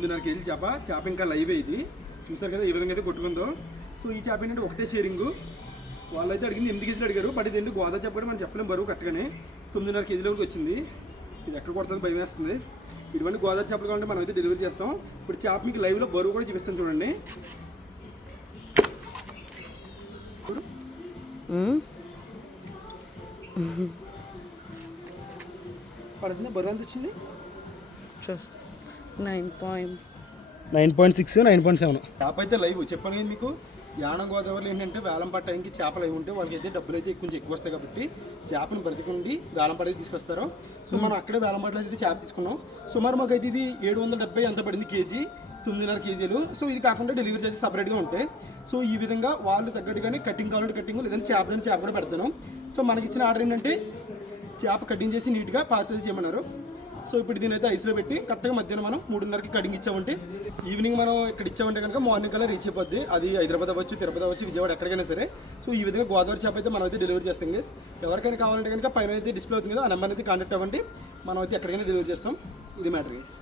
9.5 కేజీలు చేప ఇంకా లైవ్ ఇది చూస్తారు కదా ఏ విధంగా అయితే కొట్టుకుందో. సో ఈ చేప ఏంటంటే ఒకటే షేరింగ్. వాళ్ళైతే అడిగింది 8 కేజీలు అడిగారు. బట్ ఇదేంటి గోదావరి చేప కూడా మనం చెప్పలేం బరువు కరెక్ట్గానే 9.5 కేజీల వరకు వచ్చింది. ఇది ఎక్కడ కొడుతుంది భయం వేస్తుంది. ఇటువంటి గోదావరి చేపలు కావాలంటే మనం అయితే డెలివరీ చేస్తాం. ఇప్పుడు చేప మీకు లైవ్లో బరువు కూడా చూపిస్తాను చూడండి. పడుతుంది బరువు ఎంత వచ్చింది? 9.6 9.7. చేప అయితే లైవ్ చెప్పాను కదా మీకు. యానం గోదావరిలో ఏంటంటే వేలంపాట టైంకి చేపలు అవి ఉంటే వాళ్ళకి అయితే డబ్బులు అయితే కొంచెం ఎక్కువ వస్తాయి కాబట్టి చేపను బ్రతికుండి వేలంపాట అయితే తీసుకొస్తారు. సో మనం అక్కడే వేలంపాటలో అయితే చేప తీసుకున్నాం. సుమారు మాకైతే ఇది 770 ఎంత పడింది కేజీ, 9.5 కేజీలు. సో ఇది కాకుండా డెలివరీ చార్జెస్ సపరేట్గా ఉంటాయి. సో ఈ విధంగా వాళ్ళు తగ్గట్టుగానే కటింగ్ కావాలంటే కటింగ్, లేదంటే చేప కూడా పెడతాను. సో మనకి ఇచ్చిన ఆర్డర్ ఏంటంటే చేప కటింగ్ చేసి నీట్గా పార్సల్ చేయమన్నారు. సో ఇప్పుడు దీని అయితే ఐస్లో పెట్టి కరెక్ట్గా మధ్యాహ్నం మనం 3:30కి కటింగ్ ఇచ్చామంటే ఈవినింగ్ మనం ఇక్కడ ఇచ్చామంటే కనుక మార్నింగ్ కల్లా రీచ్ అయిపోద్ది. అది హైదరాబాద్ అవ్వచ్చు, తిరుపతి అవ్వచ్చు, విజయవాడ ఎక్కడికైనా సరే. సో ఈ విధంగా గోదావరి చేప అయితే మనం అయితే డెలివరీ చేస్తాం గైస్. ఎవరికైనా కావాలంటే కనుక పైన అయితే డిస్ప్లే అవుతుంది కదా, ఆ నెంబర్ అయితే కాంటాక్ట్ అవ్వండి. మనం అయితే ఎక్కడికైనా డెలివరీ చేస్తాం. ఇది మ్యాటర్ గైస్.